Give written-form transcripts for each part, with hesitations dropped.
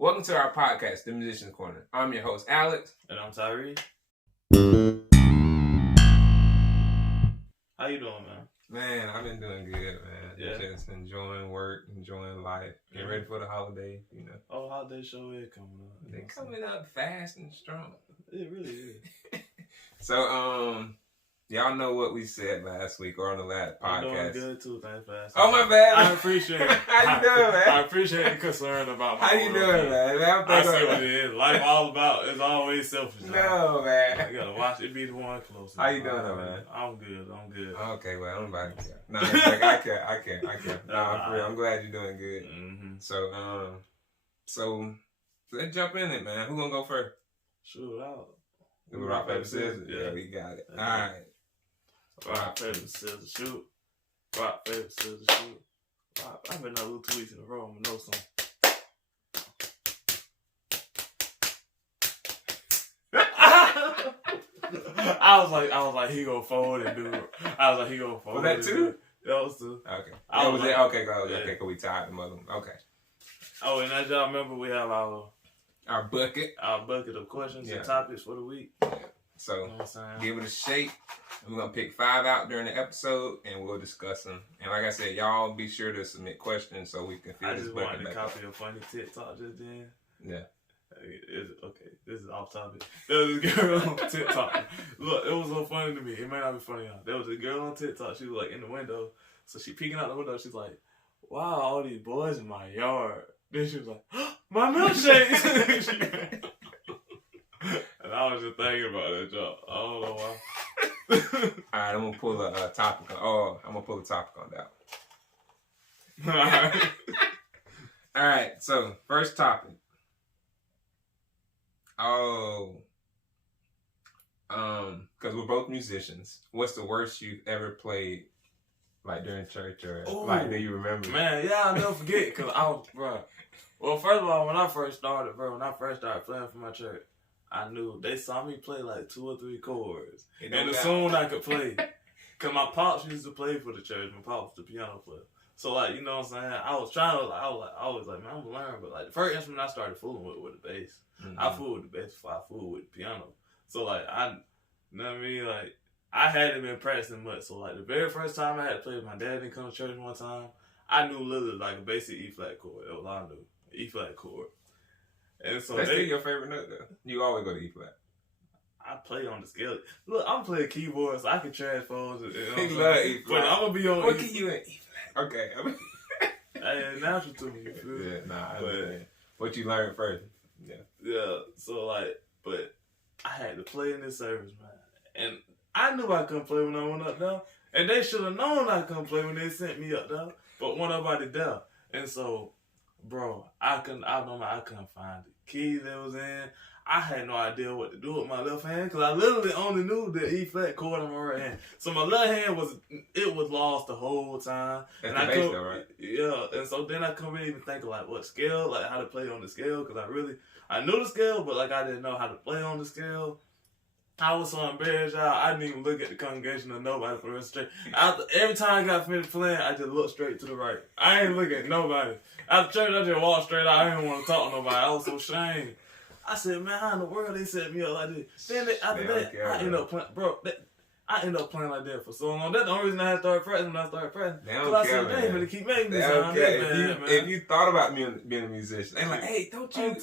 Welcome to our podcast, The Musician's Corner. I'm your host, Alex. And I'm Tyree. How you doing, man? Man, I've been doing good, man. Yeah. Just enjoying work, enjoying life, getting ready for the holiday, you know. Oh, holiday show is coming up. They're coming up fast and strong. It really is. So, y'all know what we said last week or on the last podcast. I'm doing good too, thanks for asking. Oh, my bad. I appreciate it. How you doing, man? I appreciate the concern about my How you doing, man? I see what it is. Life all about is always selfish. No, man. You gotta watch it be the one close. How you doing, though, man? I'm good. Okay, well, I'm about to care. No, like, I care. No, for real. I'm glad you're doing good. Mm-hmm. So let's jump in it, man. Who gonna go first? Shoot it out. We rock, paper, scissors? Yeah, we got it. All right. Rock, paper, scissors, shoot. Rock, paper, scissors, shoot. I've been a little 2 weeks in a row. I'm gonna know something. I was like, he go forward and do it. I was like, he go forward. Was that two? That was two. Okay. Was it? like, Okay, go. Yeah. Okay, we tied the mother. Okay. Oh, and as y'all remember, we have our bucket. Our bucket of questions and topics for the week. Yeah. So, you know what I'm saying? give it a shake. We're going to pick 5 out during the episode, and we'll discuss them. And like I said, y'all be sure to submit questions so we can fill this bucket. I just wanted to copy a funny TikTok just then. Yeah. Okay, this is off topic. There was this girl on TikTok. Look, it was so funny to me. It may not be funny now. There was a girl on TikTok. She was like in the window. So she peeking out the window. She's like, wow, all these boys in my yard. Then she was like, my milkshakes. And I was just thinking about that job. I don't know why. All right, I'm going to pull a topic on. I'm going to pull a topic on that. All right. All right, so first topic. Because we're both musicians. What's the worst you've ever played, like during church or like do you remember? Man, yeah, I'll never forget. Cause I was, bro. Well, first of all, when I first started playing for my church, I knew they saw me play like 2 or 3 chords, and assumed I could play. Cause my pops used to play for the church. My pops was the piano player. So like, you know what I'm saying? I was like, man, I'm gonna learn. But like the first instrument I started fooling with was the bass. Mm-hmm. I fooled with the bass before I fooled with the piano. So like you know what I mean? Like I hadn't been practicing much. So like the very first time I had to play with my dad didn't come to church one time, I knew literally like a basic E flat chord. That was all I knew. E flat chord. And so that's still your favorite note though. You always go to E flat. I play on the scale. Look, I'm playing keyboard, so I can transpose it. You know he love E flat. But I'm gonna be on. What can you in E flat? Okay. Hey, natural to me. You feel? Yeah, nah. But what you learned first? Yeah. So like, but I had to play in this service, man, and I knew I couldn't play when I went up there, and they should have known I couldn't play when they sent me up there, but one nobody there, and so, bro, I couldn't find the key that was in. I had no idea what to do with my left hand because I literally only knew the E flat chord on my right hand. So my left hand was lost the whole time. That's and the bass though, right? Yeah, and so then I couldn't even think of like what scale, like how to play on the scale because I knew the scale, but like I didn't know how to play on the scale. I was so embarrassed, y'all. I didn't even look at the congregation or nobody for the rest of the straight. Every time I got finished playing, I just looked straight to the right. I ain't look at nobody. After church, I just walked straight out. I didn't want to talk to nobody. I was so ashamed. I said, man, how in the world they set me up like this? Then after that, I ended up playing, bro. I ended up playing like that for so long. That's the only reason I had started practicing when I started practicing. Because I said, they ain't gonna keep making this sound. If you thought about being a musician, they're like, hey, don't you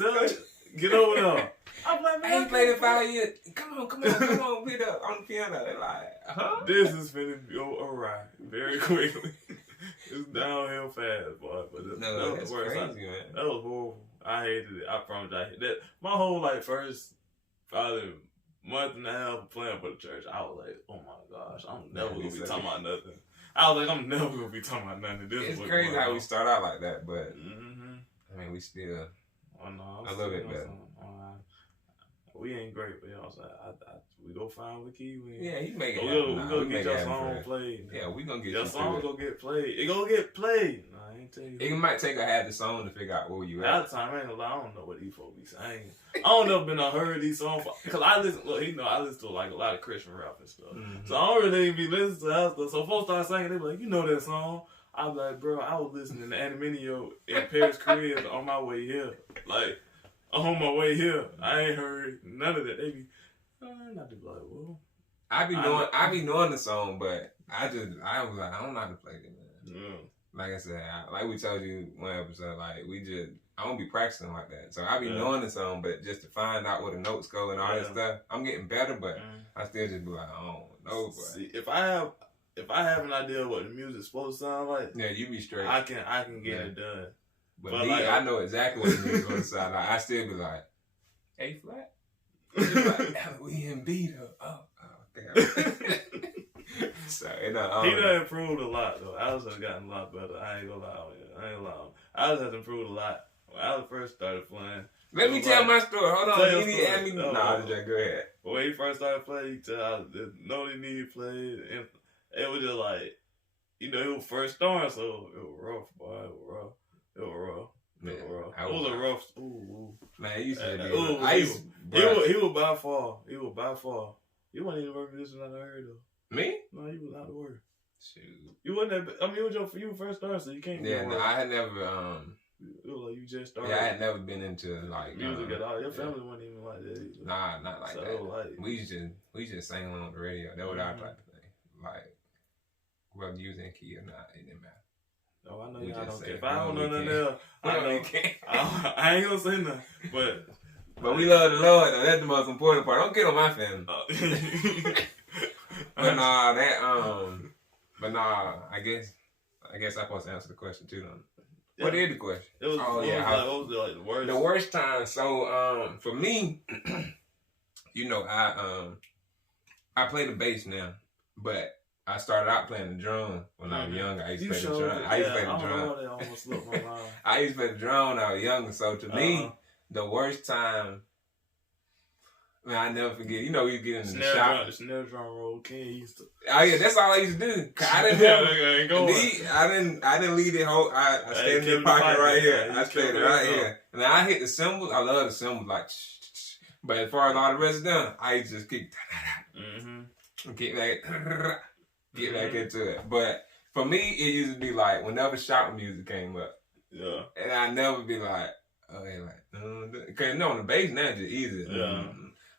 get over there. I'm like, man, I ain't played in 5 years. Come on, beat up on the piano. They're like, huh? This is finna go awry very quickly. It's downhill fast, boy. But that's crazy, man. That was horrible. I hated it. I promise I hated that. My whole first probably month and a half of playing for the church, I was like, oh my gosh, I'm never gonna be talking about nothing. I was like, I'm never gonna be talking about nothing. It's crazy how we start out like that, but I mean, we still a little bit better. We ain't great, but you know what I'm saying? We go find with Key. Yeah, you make it happen. We gonna get your song played. Yeah, we gonna get your song gonna get played. It gonna get played. No, I ain't tell you. It might take a half the song to figure out where you at. At the time, I ain't gonna lie, I don't know what these folks be saying. I don't know if been heard these songs because I listen. Look, I listen to like a lot of Christian rap and stuff. Mm-hmm. So I don't really even be listening to that stuff. So folks start singing, they be like, you know that song. I was like, bro, I was listening to Animinio in Paris, Korea on my way here. Like, on my way here, I ain't heard none of that. They be, not to be like, well. I be knowing the song, but I was like, I don't know how to play it, man. Yeah. Like I said, like we told you one episode, like I don't be practicing like that. So I be knowing the song, but just to find out where the notes go and all that stuff, I'm getting better, but I still just be like, I don't know. But see, if I have an idea of what the music's supposed to sound like, yeah, you be straight. I can get it done. But me, like, I know exactly what the music's supposed to sound like. I still be like, A flat. Like, we in B though. Oh, damn. So he done improved a lot though. Alice has gotten a lot better. I ain't gonna lie. Alice has improved a lot. When Alice first started playing, let me tell my story. Hold on. You need to add me. No, go ahead. But when he first started playing, he tell Alice no they need played, and it was just like, it was first starting, so it was rough, boy. It was rough. It was a rough. Ooh. Man, he used to be. He was by far. You wasn't even working this one I heard though. Me? No, you was out of work. Shoot. You wasn't that. I mean, you first started, so you can't. Yeah, no, I had never. It was like you just started. Yeah, I had never been into like music at all. Your family wasn't even like that either. Nah, not like that. Like, we just sang on the radio. That was our type of thing. Like, whether you was in key or not, it didn't matter. Oh, I know y'all don't care. If I don't know nothing else, I ain't gonna say nothing. But we love the Lord though. That's the most important part. Don't get on my family. But I guess I'm supposed to answer the question too. Yeah. What is the question? What was the worst? The worst time. So for me, I play the bass now, but I started out playing the drum when I was younger. I used to play the drum. I used to play the drum when I was younger. So to me, the worst time. Man, I never forget. You get in the shop. The snare drum roll. Ken used to. Oh yeah, that's all I used to do. I didn't leave it whole. I stayed in the pocket right here. I stayed right here. And I hit the cymbals. I love the cymbals, like. But as far as all the rest of them, I used to just keep. Get back into it. But for me, it used to be like whenever shop music came up. Yeah. And I never be like, because on the bass now it's just easy. Yeah.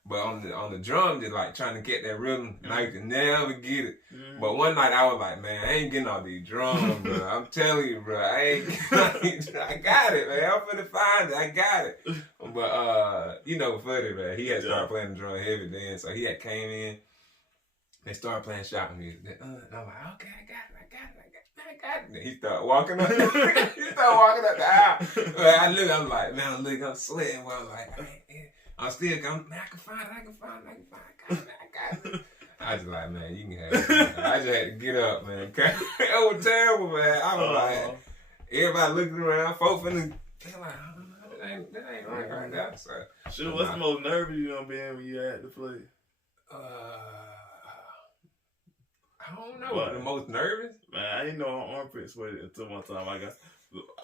But on the drum, just like trying to get that rhythm, and I could never get it. But one night I was like, man, I ain't getting all these drums, bro. I'm telling you, bro, I got it, man. I'm finna find it. I got it. But funny, man. He had started playing the drum heavy then, so he had came in. They started playing shop music. And I'm like, okay, I got it. And he started walking up. The aisle. But I'm like, man, I'm sweating. Well, I'm like, I'm still going, man, I can find it. I got it. I was like, man, you can have it. Man. I just had to get up, man. It was terrible, man. I was like, everybody looking around, folks finna, they're like, that ain't right now. So, sure, what's the most nervous you gonna be in when you had to play? I don't know. What? The most nervous? Man, I didn't know my armpit sweated until one time.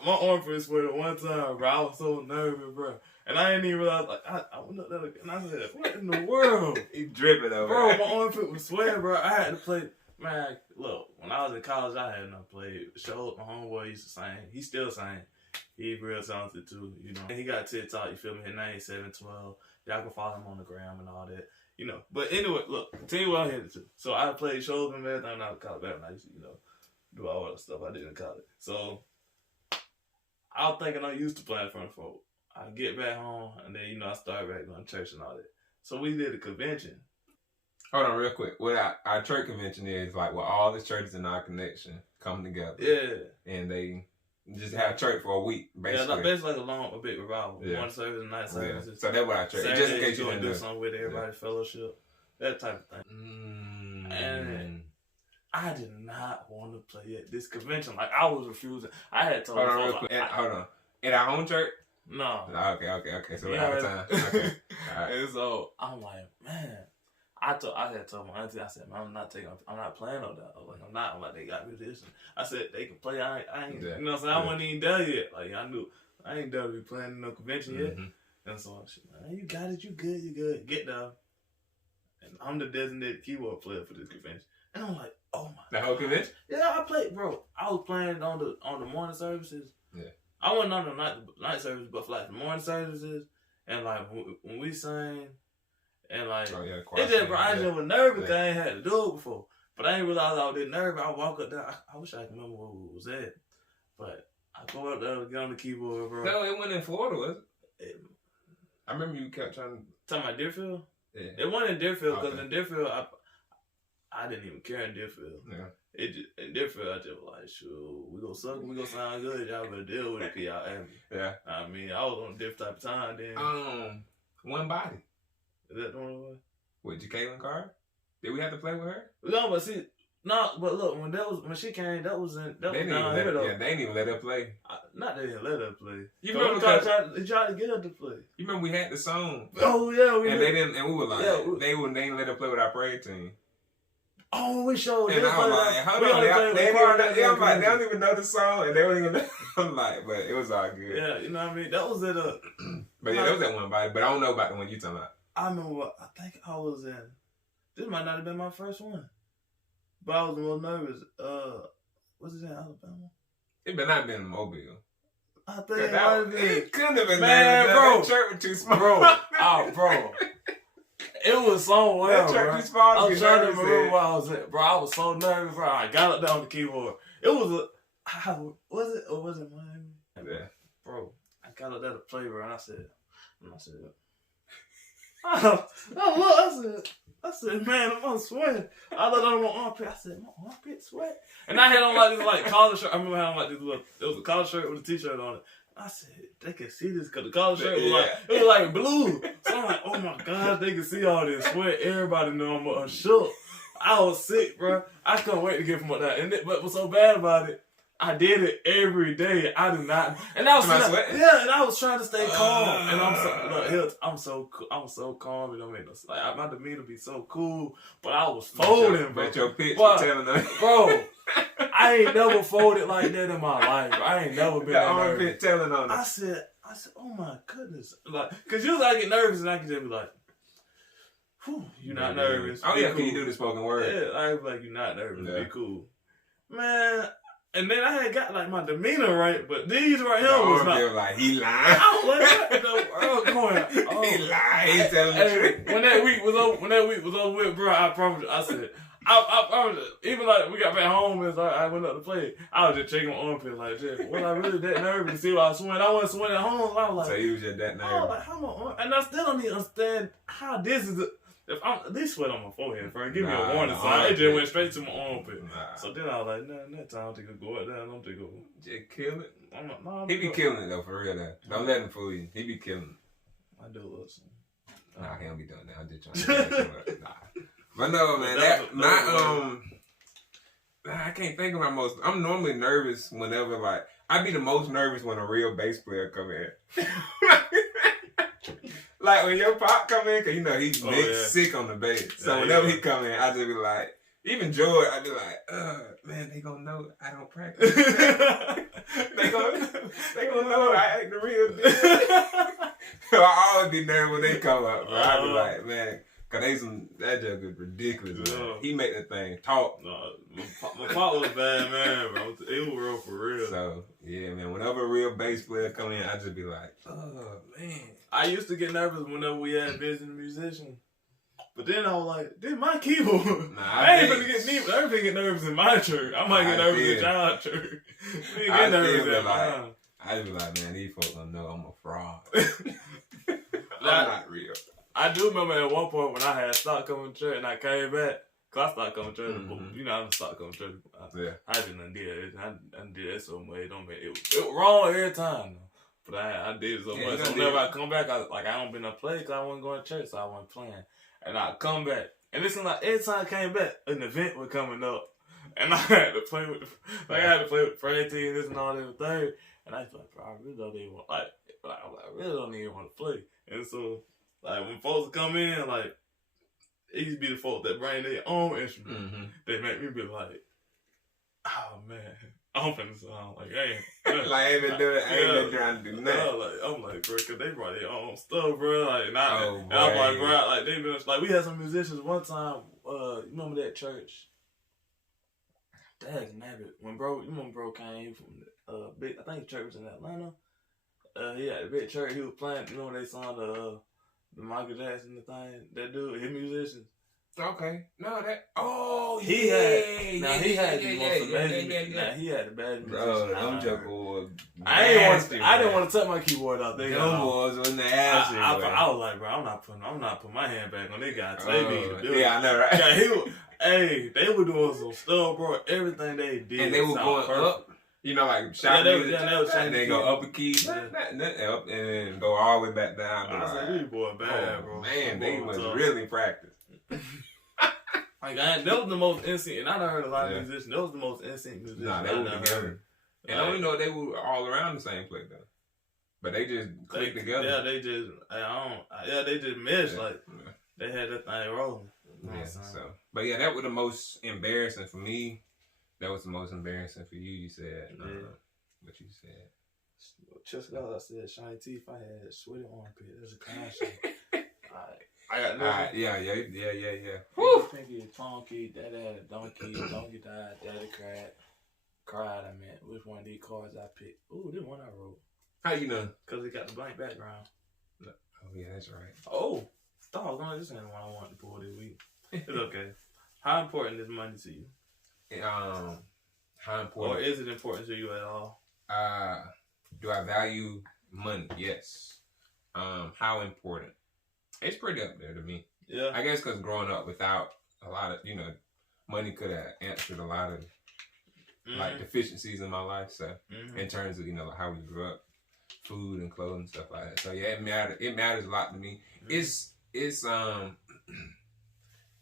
My armpit sweated one time, bro. I was so nervous, bro. And I didn't even realize, like, I went up there and I said, what in the world? He dripping over. Bro, my armpit was sweating, bro. I had to play. Man, look, when I was in college, I had enough play. Show my homeboy used to sing. He still sing. He's real talented too, And he got TikTok, you feel me? His name 712. Y'all can follow him on the gram and all that. But anyway, look, continue what I'm headed to. So I played shows and everything when I was in college back when I used to, do all that stuff I did in college. So I was thinking I'm used to playing in front of folk. I get back home and then, I started back going to church and all that. So we did a convention. Hold on real quick. What our church convention is like where all the churches in our connection come together. Yeah. And they just have church for a week, basically. Yeah, basically like a big revival. Yeah. One service and night services. Yeah. So that's what our church is. Just in case you want to do something with everybody, fellowship, that type of thing. And I did not want to play at this convention. Like, I was refusing. I had told Hold on real quick. Hold on. In our home church? No. Okay. So we have time. Okay. All right. And so I'm like, man. I had told my auntie, I said, man, I'm not playing on that. I'm like, they got me this. And I said, they can play. I ain't, you know what I'm saying? I wasn't even there yet. Like, I knew, I ain't done to be playing no convention yet. And so I said, man, you got it, you good. Get down. And I'm the designated keyboard player for this convention. And I'm like, oh oh my. The whole convention? Yeah, I played, bro. I was playing on the morning services. Yeah. I wasn't on the night service, but for like the morning services and like when we sang and like it just, bro, I just was nervous because I ain't had to do it before. But I ain't realize I was that nervous. I walk up there. I wish I could remember where it was at, but I go up there to get on the keyboard, bro. No, it wasn't in Florida, was it? I remember you kept trying to... Talking about Deerfield? Yeah. It wasn't in Deerfield because in Deerfield, I didn't even care in Deerfield. Yeah. In Deerfield, I just was like, shoot, we gonna suck, we gonna sound good, y'all better deal with it, cause y'all at me. Yeah. I mean, I was on a different type of time then. One Body. Is that the one it was? With Jacqueline Carr? Did we have to play with her? No, but see, but look, when she came, that was down here though. Yeah, they didn't even let her play. Not they didn't let her play. You remember they tried to get her to play. You remember we had the song? Oh yeah, they didn't, and we were like, they didn't let her play with our parade team. Oh, we showed. And I was like, hold on, they don't even know the song, and they don't even. I'm like, but it was all good. Yeah, you know what I mean. That was at But yeah, that was at One Body, but I don't know about the one you talking about. I remember. I think I was in. This might not have been my first one, but I was the most nervous. Was it in Alabama? It better not have been in Mobile. I think it might have been. It couldn't have been. Man, bro, that church was too small. Bro. It was somewhere, that church bro. was small. I was trying to remember where I was at, bro. I was so nervous, bro. I got up there on the keyboard. It was was it Miami? Yeah, bro. I got up there to play, bro, and I said, I said, man, I'm sweating. I looked on my armpit. I said, my armpit sweat. And I had on like this collar shirt. I remember having like this little. It was a collar shirt with a t-shirt on it. I said, they can see this because the collar shirt was like blue. So I'm like, oh my gosh, they can see all this sweat. Everybody know I'm unshook. I was sick, bro. I couldn't wait to get from up there. But what's so bad about it, I did it every day. I do not. And I was and I was trying to stay calm. And I'm so calm. It don't make no sense. Like my demeanor be so cool, but I was folding, bro. But your pitch was telling us, bro. I ain't never folded like that in my life. I ain't never been that nervous. Telling on it. I said, oh my goodness, like, cause usually I get nervous and I can just be like, whew, you're not nervous. Oh yeah, cool. Can you do the spoken word? Yeah, I was like, you're not nervous. Be cool, man. And then I had got like my demeanor right, but these right here was not. Like he lying. I was like, what the world going? Oh. He lying. He telling the truth. When that week was over with, bro, I promise you, I said, I even like we got back home and I went up to play. I was just checking my armpit like, was I really that nervous to see what I was sweating? I wasn't sweating at home. So I was like, so you was just that nervous. I was like, how my arm? And I still don't even understand how this is. If I'm this sweat on my forehead, first, give me a warning sign. It just went straight to my armpit. So then I was like, that time to go up there. I'm to go. Just kill it. He be killing it though, for real. Don't let him fool you. He be killing it. I do love some. Nah, he don't be doing that. I'm just trying to nah. But no, man, I can't think of my most. I'm normally nervous whenever, like, I be the most nervous when a real bass player come in. Like when your pop come in, cause you know he's sick on the bass. So whenever he come in, I just be like, even George, I be like, man, they gonna know I don't practice. they gonna know I ain't the real deal. So I always be nervous when they come up, bro. I be like, man. Cause that joke is ridiculous, man. He make that thing talk. No, my pop was a bad man, bro. It was real for real. So yeah, man. Whenever a real bass player come in, I just be like, oh man. I used to get nervous whenever we had visiting musicians, but then I was like, "This my keyboard." Nah, I ain't gonna get nervous in my church. I might get nervous in y'all church. Get nervous at mine. I just be like, man, these folks don't know I'm a fraud. I'm not real. I do remember at one point when I had stopped coming to church and I came back. Cause I started coming to church. Mm-hmm. You know, I started coming to church. I just done did it. I did that so much. It was wrong every time. But I did it so much. So whenever I come back, I don't been to play because I wasn't going to church, so I wasn't playing. And I come back, and it's like every time I came back, an event was coming up, and I had to play with the prayer team, this and all that thing. And I was like, bro, I really don't even want I really don't even want to play. And so, like when folks come in, like it used to be the folks that bring their own instrument. Mm-hmm. They make me be like, oh man. I'm finna sound like, hey. Like, I ain't been doing it. I ain't been trying to do nothing. I'm like, bro, because they brought their own stuff, bro. Like, and I'm like, bro, like, they been, like, we had some musicians one time, you remember that church? Dag nabbit. When bro came from big, I think the church was in Atlanta. He had a big church. He was playing. You know when they saw the Michael Jackson, the thing, that dude, his musicians. Okay. No, that. He had the most amazing. Now he had the bad musicians. Them joke was. I didn't want to touch my keyboard out there. Them boys was nasty. I was like, bro, I'm not putting my hand back on they guys. They need to do it. Yeah, I know, right? They were doing some stuff, bro. Everything they did, and they were going perfect. Up. You know, like shout music, and they go up a key, yeah. up, and then go all the way back down. I was like, these boys bad, bro. Man, they was really practice. Like that was the most instinct, and I done heard a lot of musicians. That was the most instinct musicians. Nah, they were together, and I don't know they were all around the same place though. But they just clicked together. Yeah, they just they just meshed like they had that thing rolling. Yeah, but yeah, that was the most embarrassing for me. That was the most embarrassing for you. You said, what you said. Just because I said shiny teeth, I had sweaty armpit. There's a clown shit. I got nothing. Yeah. Woo! Pinky, Tonky, Daddy had a donkey. Donkey died. Daddy cried. I meant which one of these cards I picked. Ooh, this one I wrote. How you know? Because it got the blank background. Oh yeah, that's right. Oh, doggone, this ain't the one I wanted to pull this week. It's okay. How important is money to you? How important? Or is it important to you at all? Do I value money? Yes. How important? It's pretty up there to me. Yeah. I guess because growing up without a lot of, money could have answered a lot of like deficiencies in my life. So in terms of like how we grew up, food and clothing and stuff like that. So yeah, it matters a lot to me.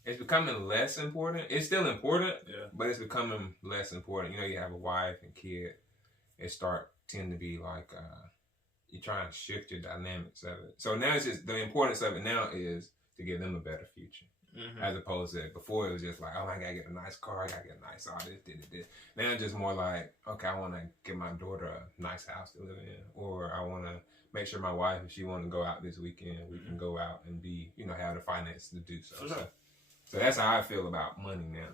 It's becoming less important. It's still important, but it's becoming less important. You have a wife and kid. It tend to be like you try and shift your dynamics of it. So now it's just the importance of it now is to give them a better future, as opposed to before it was just like, oh, I gotta get a nice car, I gotta get a nice all this. Now it's just more like, okay, I want to get my daughter a nice house to live in, or I want to make sure my wife, if she want to go out this weekend, we can go out and be, have the finances to do so. So that's how I feel about money now.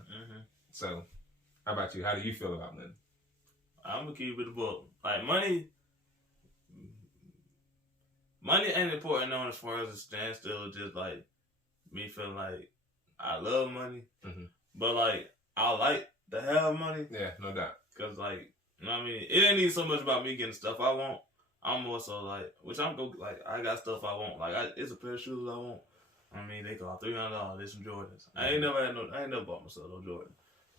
So, how about you? How do you feel about money? I'm gonna keep it a book. Like money ain't important on as far as a standstill. Just like me feeling like I love money, but like I like to have money. Yeah, no doubt. Cause like what I mean, it ain't even so much about me getting stuff I want. I'm more so like, which I'm go like I got stuff I want. Like it's a pair of shoes I want. I mean, they cost $300. There's some Jordans. I ain't never bought myself no Jordan.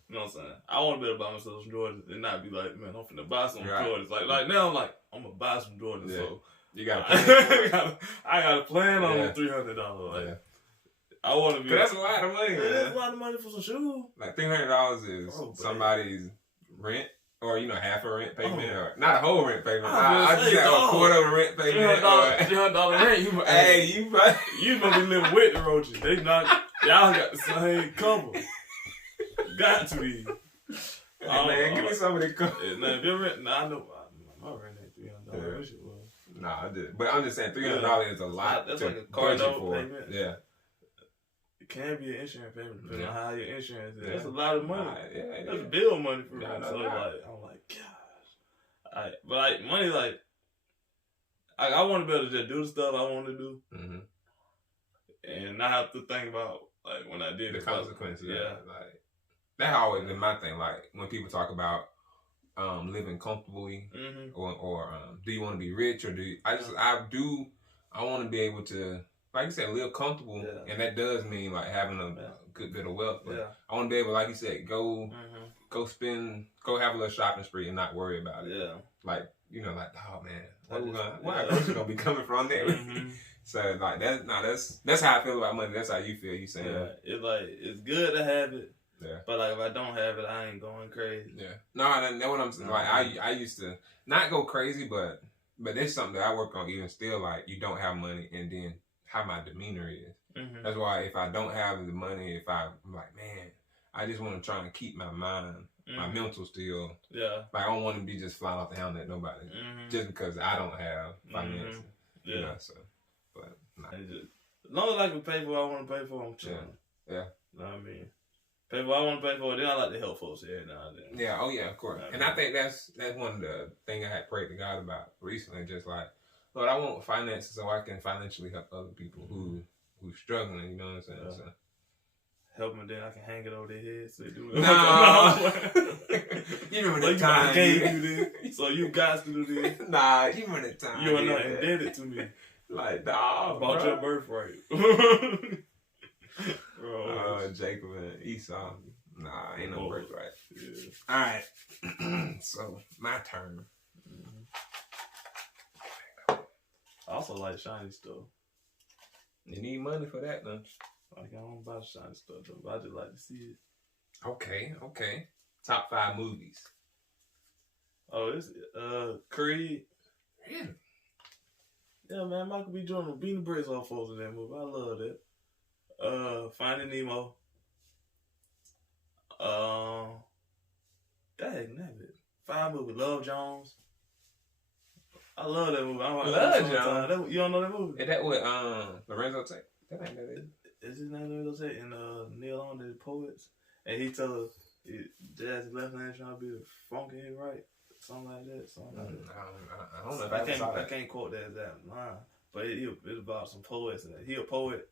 You know what I'm saying? I want to be able to buy myself some Jordans and not be like, man, I'm finna buy some Jordans. Like now I'm like, I'm gonna buy some Jordans. Yeah. So you got to I got to plan on $300. Like, I want to be. That's a lot of money, man. That's a lot of money for some shoes. Like $300 is somebody's rent. Or half a rent payment, or not a whole rent payment. I just have a quarter of a rent payment. $300 rent. You must be living with the roaches. Y'all got the same cover. Got to be. Man, give me some of the cover. I know my rent ain't $300. Nah, I did. But I'm just saying $300 is a lot. That's to like a car note for. payment. Yeah. It can be an insurance payment depending on how your insurance is. That's a lot of money. Yeah. That's bill money for me. So I'm like, gosh. But like money, like I want to be able to just do the stuff I want to do, and not have to think about like when I did the consequences. Yeah, like that always been my thing. Like when people talk about living comfortably, or do you want to be rich, or I want to be able to, like you said, live comfortable, and that does mean like having a good bit of wealth. But I want to be able, like you said, go have a little shopping spree and not worry about it. Yeah, like like, oh man, where are we gonna be coming from there? So like that's how I feel about money. That's how you feel. You saying it's good to have it. Yeah. But like if I don't have it, I ain't going crazy. Yeah. No, that's what I'm saying. Like I used to not go crazy, but there's something that I work on even still. Like you don't have money, and then how my demeanor is. That's why if I don't have the money, if I'm like, man, I just want to try and keep my mind, my mental still. Yeah. Like I don't want to be just flying off the handle at nobody just because I don't have finances. Yeah. So, but as long as I can pay for what I want to pay for, I'm chilling. Yeah. You know what I mean? Pay for what I want to pay for. Then I like to help folks every now and then. Yeah. Oh yeah. Of course. And I think that's one of the things I had prayed to God about recently. Just like, Lord, I want finances so I can financially help other people who's struggling. You know what I'm saying? Yeah. So. Help them, then I can hang it over their head. So they do it. No. You remember the time I gave you this, so you got to do this. Nah, you remember the time. You are not indebted to me. Like, dog. About your birthright. Bro. Jacob and Esau. Nah, ain't no birthright. Yeah. Alright. So, my turn. I also like shiny stuff. You need money for that, though. Like, I don't buy shiny stuff, though, but I just like to see it. Okay. Top 5 movies. Oh, it's Creed. Really? Yeah, man, Michael B. Jordan beating the bricks off folks in that movie. I love that. Finding Nemo. Dang, that bit. 5 movie. Love Jones. I love that movie. Love Jones. You don't know that movie? Is that with Lorenzo Tate? That ain't that it. Is his name Lorenzo Tate? And Neil on the Poets. And he tell her Jazz left hand trying to be the funky hit right. Something like that. I don't know if I can't quote that exact line. But it's about some poets. And he a poet.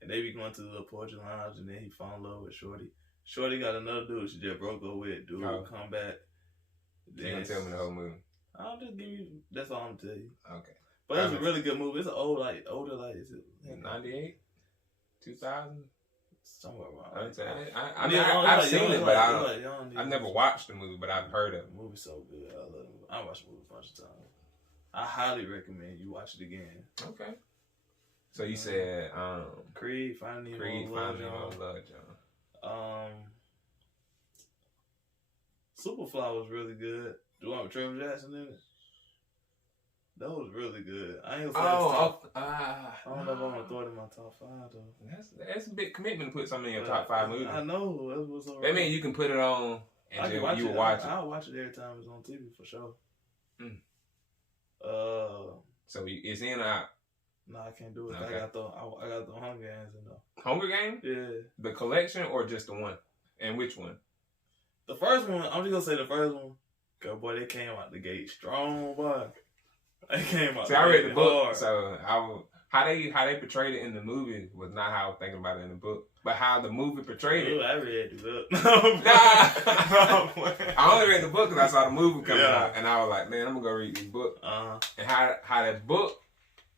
And they be going to the little poetry lounge. And then he fall in love with Shorty. Shorty got another dude she just broke up with. Dude come back. You gonna tell me the whole movie? I'll just give you. That's all I'm tell you. Okay. But it's a really good movie. It's an older, is it 98, 2000, somewhere around. I've seen it, but I've never watched the movie, but I've heard of it. The movie's so good. I love it. I watched the movie a bunch of times. I highly recommend you watch it again. Okay. So you said Creed, Finding Nemo, Love John. Superfly was really good. Do you want Trevor Jackson in it? That was really good. I ain't gonna say I don't know if I'm gonna throw it in my top 5 though. That's a big commitment to put something in your top 5 movies. I know. That's what's all right. That means you can put it on and you will watch it. I'll watch it every time it's on TV for sure. So it's in or out? No, I can't do it. Okay. I got the Hunger Games in there. Hunger Games? Yeah. The collection or just the one? And which one? The first one, I'm just gonna say the first one. Cause boy, they came out the gate strong, boy. They came out. See, I read the book, hard. So how they portrayed it in the movie was not how I was thinking about it in the book, but how the movie portrayed it. I read the book. I only read the book because I saw the movie coming out, and I was like, man, I'm gonna go read this book. And how that book,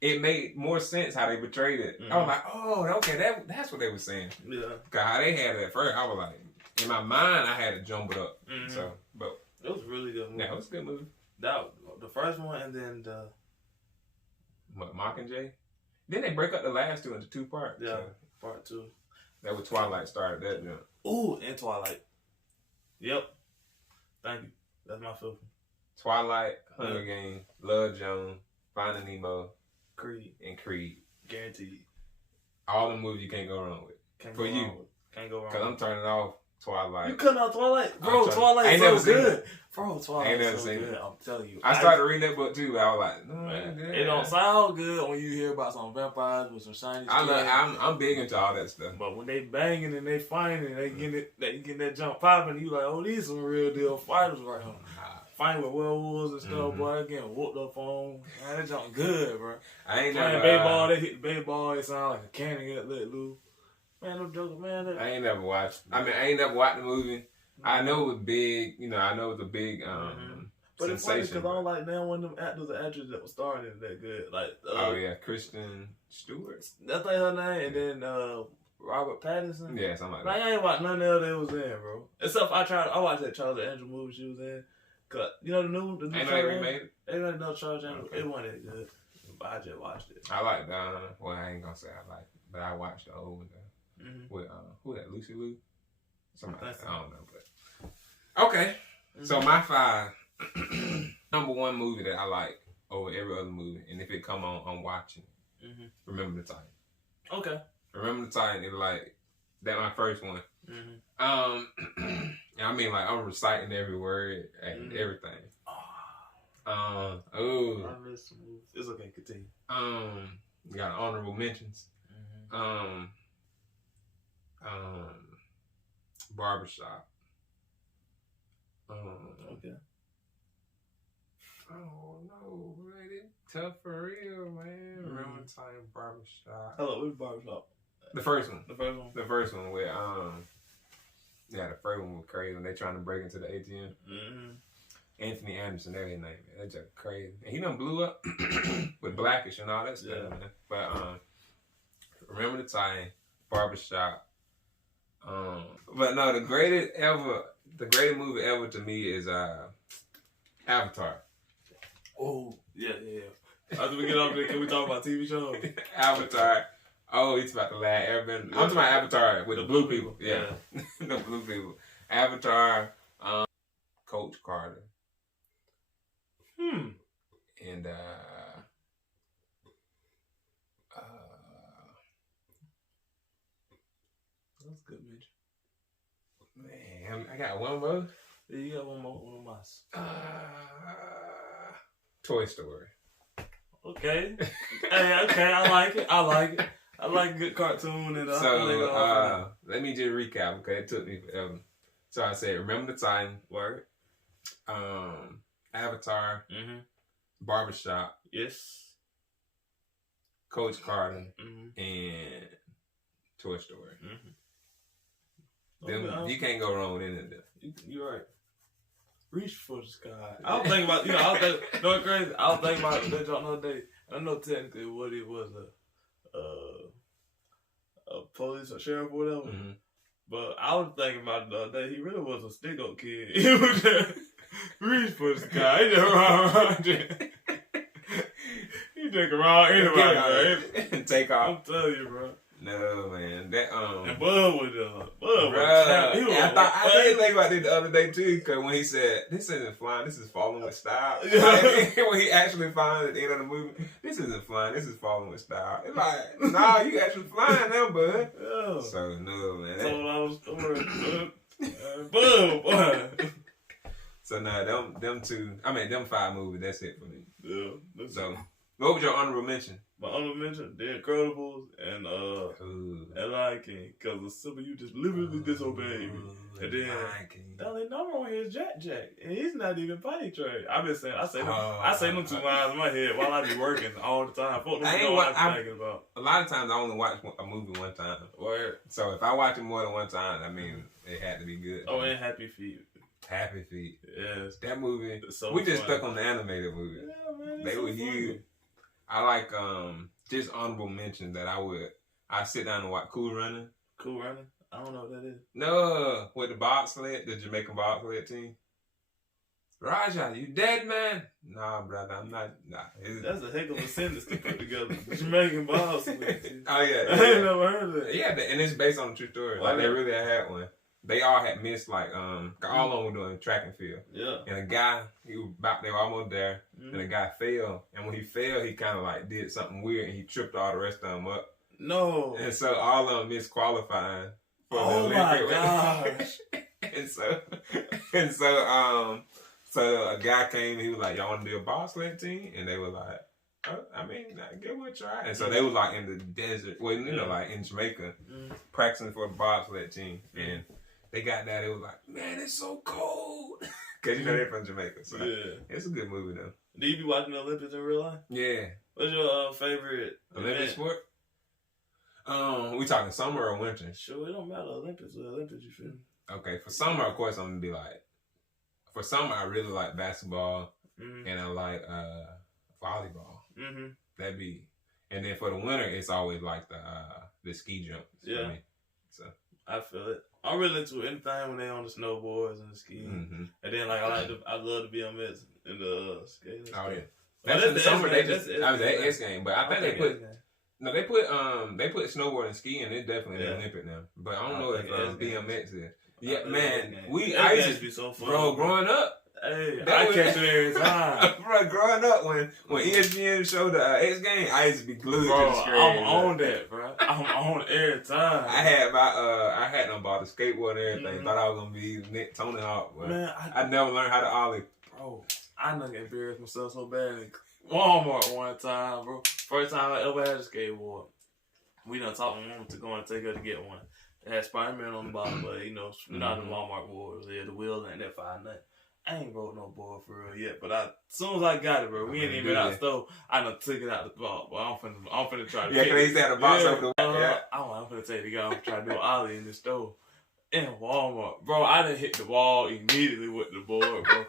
it made more sense how they portrayed it. I was like, oh, okay, that's what they were saying. Yeah. Cause how they had it at first, I was like, in my mind, I had to jump it up. So, but it was a really good movie. Yeah, it was a good movie. The first one, and then the Mockingjay. Then they break up the last two into 2 parts. Yeah, part 2. That was Twilight started that jump. Ooh, and Twilight. Yep. Thank you. That's my filter. Twilight, Hunger Games, Love Jones, Finding Nemo, Creed. Guaranteed. All the movies you can't go wrong with. Can't go wrong. Because I'm turning off Twilight. You cutting out Twilight? Bro, Twilight is so good. Bro, Twilight is so good. I'm telling you. I started reading that book too. I was like, no, it don't sound good when you hear about some vampires with some shiny skin. I'm big into all that stuff. But when they banging and they fighting and they getting that jump popping, you like, oh, these some real deal fighters right here. Fighting with werewolves and stuff, boy. Getting whooped up on. Man, that jump good, bro. I ain't never baseball. They hit the baseball. It sound like a cannon get let loose. Man, no joking, man. I ain't never watched. I ain't never watched the movie. I know it was big. You know, I know it was a big but it's funny because I don't like now one of them actors or actresses that was starring in that good. Like Kristen Stewart. That's like her name, and then Robert Pattinson. Yeah, something like that. I ain't watched none of that was in, bro. Except I watched that Charles Angel movie she was in. Cause you know the new ain't they remade it? They made no Charles Angel. Okay. It wasn't that good. But I just watched it. I like well, I ain't gonna say I like it, but I watched the old one. With who that? Lucy Liu? Somebody. I don't know, but okay. So my 5 number 1 movie that I like over every other movie, and if it come on, I'm watching. Remember the Titan. Okay. Remember the Titan. It's like that. My first one. I mean, like I'm reciting every word and everything. I missed some movies. It's okay. Continue. We got honorable mentions. Barbershop. Okay. Oh no, man, it's tough for real, man. Remember the time barbershop. Hello, which barbershop? The first one. The first one. The first one where yeah, the first one was crazy when they trying to break into the ATM. Mm-hmm. Anthony Anderson, that's his name, man. That's just crazy. And he done blew up with Blackish and all that stuff, man. But remember the time barbershop. But no, the greatest movie ever to me is Avatar. Oh, yeah. After we get off there, can we talk about TV shows? Avatar. Oh, it's about the last Airbender. I'm talking about Avatar with the blue people. Yeah. The blue people. Avatar, Coach Carter. And that's good, Mitch. Man, I got one more. Yeah, you got one more Toy Story. Okay. Hey, okay, I like it. I like a good cartoon and so let me just recap, okay? It took me forever. So I said, Remember the Time. Word. Avatar. Mm-hmm. Barbershop. Yes. Coach Carter. Mm-hmm. And Toy Story. Mm-hmm. Them, you can't go wrong with any of them. You're right. Reach for the sky. I was thinking about, you know, crazy. I was thinking about that job the other day. I know technically what it was, a police or sheriff or whatever. Mm-hmm. But I was thinking about the other day. He really was a stick-up kid. He was just reach for the sky. He just run around. He just around anybody, man. Take off. I'm telling you, bro. No, man. That And Bud was I didn't think about it the other day too, because when he said, "This isn't flying, this is falling with style." Like, when he actually flying at the end of the movie, "This isn't flying, this is falling with style." It's like, nah, you actually flying now, bud. Yeah. So no, man. Told I was story, Bud, boy. So no, them 5 movies. That's it for me. Yeah. So, what was your honorable mention? My honorable mention, The Incredibles and Lion King, because the simple you just literally disobeyed me. And then the only number on here is Jack, and he's not even potty trained. I say them 2 lines in my head while I be working all the time. Fuck them, know what I'm thinking about. A lot of times I only watch a movie one time. Word. So if I watch it more than one time, I mean it had to be good. Oh, and Happy Feet. Happy Feet. Yes. That movie. So we just stuck on the animated movie. Yeah, man. They were huge. I like just honorable mention that I sit down and watch Cool Running. Cool Running? I don't know what that is. No, with the bobsled, the Jamaican bobsled team. Raja, you dead, man? Nah, brother, I'm not. Nah. That's a heck of a sentence to put together. Jamaican bobsled. Oh yeah, I ain't never heard of that. Yeah, and it's based on a true story. Like they really had one. They all had missed all of them were doing track and field. Yeah. And a guy, they were almost there, and the guy fell. And when he fell, he kind of like did something weird, and he tripped all the rest of them up. No. And so all of them missed qualifying for the Olympic. gosh. So a guy came, he was like, "Y'all want to be a bobsled team?" And they were like, give it a try. And so they was like in the desert, well, like in Jamaica, practicing for a bobsled team. And they got that. It was like, man, it's so cold. Because they're from Jamaica. So it's a good movie, though. Do you be watching the Olympics in real life? Yeah. What's your favorite Olympic sport? We talking summer or winter? Sure, it don't matter. Olympics, you feel me? Okay, for summer, of course, I'm going to be like, for summer, I really like basketball. And I like volleyball. That'd be, and then for the winter, it's always like the ski jumps. Yeah. For me. So I feel it. I'm really into anything when they on the snowboards and the skiing. And then I love the BMX and the skating. Oh yeah, that's in the summer. The X game, but I think they put snowboard and skiing. It's definitely the Olympic now. But I don't know if BMX is. Yeah, man, I used to be so fun, bro. Growing up. Hey, I catch it every time. Bro, growing up, when ESPN showed the X game, I used to be glued to the screen. I'm on that, bro. I'm on every time. I had them bought a skateboard and everything. Thought I was gonna be Tony Hawk. Man, I never learned how to ollie. Bro, I done embarrassed myself so bad in Walmart one time, bro. First time I ever had a skateboard. We done talked to mom to go and take her to get one. It had Spider-Man on the bottom, but you know, not the Walmart board. Yeah, the wheel and that 5 nut. I ain't wrote no board for real yet, but as soon as I got it, bro, we ain't even out the store. I done took it out the box, but I'm finna try to. Yeah, cause they used to have the box over the. Yeah. I'm finna take it. I'm trying to do Ollie in the store. In Walmart, bro, I done hit the wall immediately with the board, bro.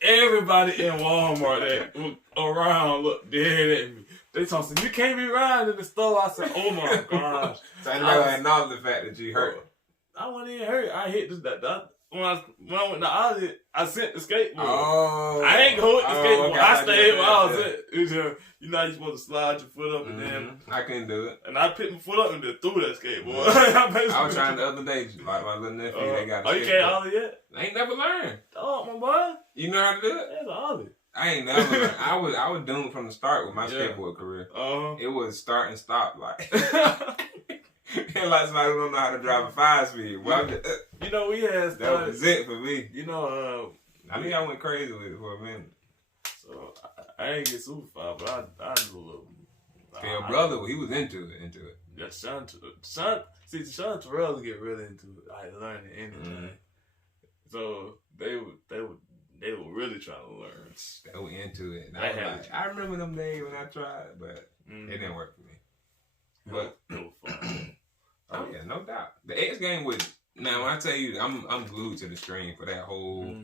Everybody in Walmart that was around looked dead at me. They told me, you can't be riding in the store. I said, oh my gosh. So I never acknowledged the fact that you hurt. I wasn't even hurt. I hit when I went to Ollie, I sent the skateboard. Oh. I ain't go with the skateboard. Okay, I stayed where I was at. You know, you supposed to slide your foot up and then. I couldn't do it. And I picked my foot up and then threw that skateboard. I was trying the other day, like my little nephew, they got a skateboard. You can't Ollie yet? I ain't never learned. Oh, my boy. You know how to do it? That's Ollie. I ain't never learned. I was doomed from the start with my skateboard career. It was start and stop, like. And like somebody who don't know how to drive a 5-speed. Well, you know, we had that was it for me. You know, I think I went crazy with it for a minute. So I ain't get super far, but I do a little. Your brother, he was into it. Yeah, Sean Terrell get really into it, like learning anything. So they were really trying to learn. They were into it. I remember them days when I tried, but it didn't work for me. But it was fun. Oh yeah, no doubt. The X game was now. When I tell you, I'm glued to the screen for that whole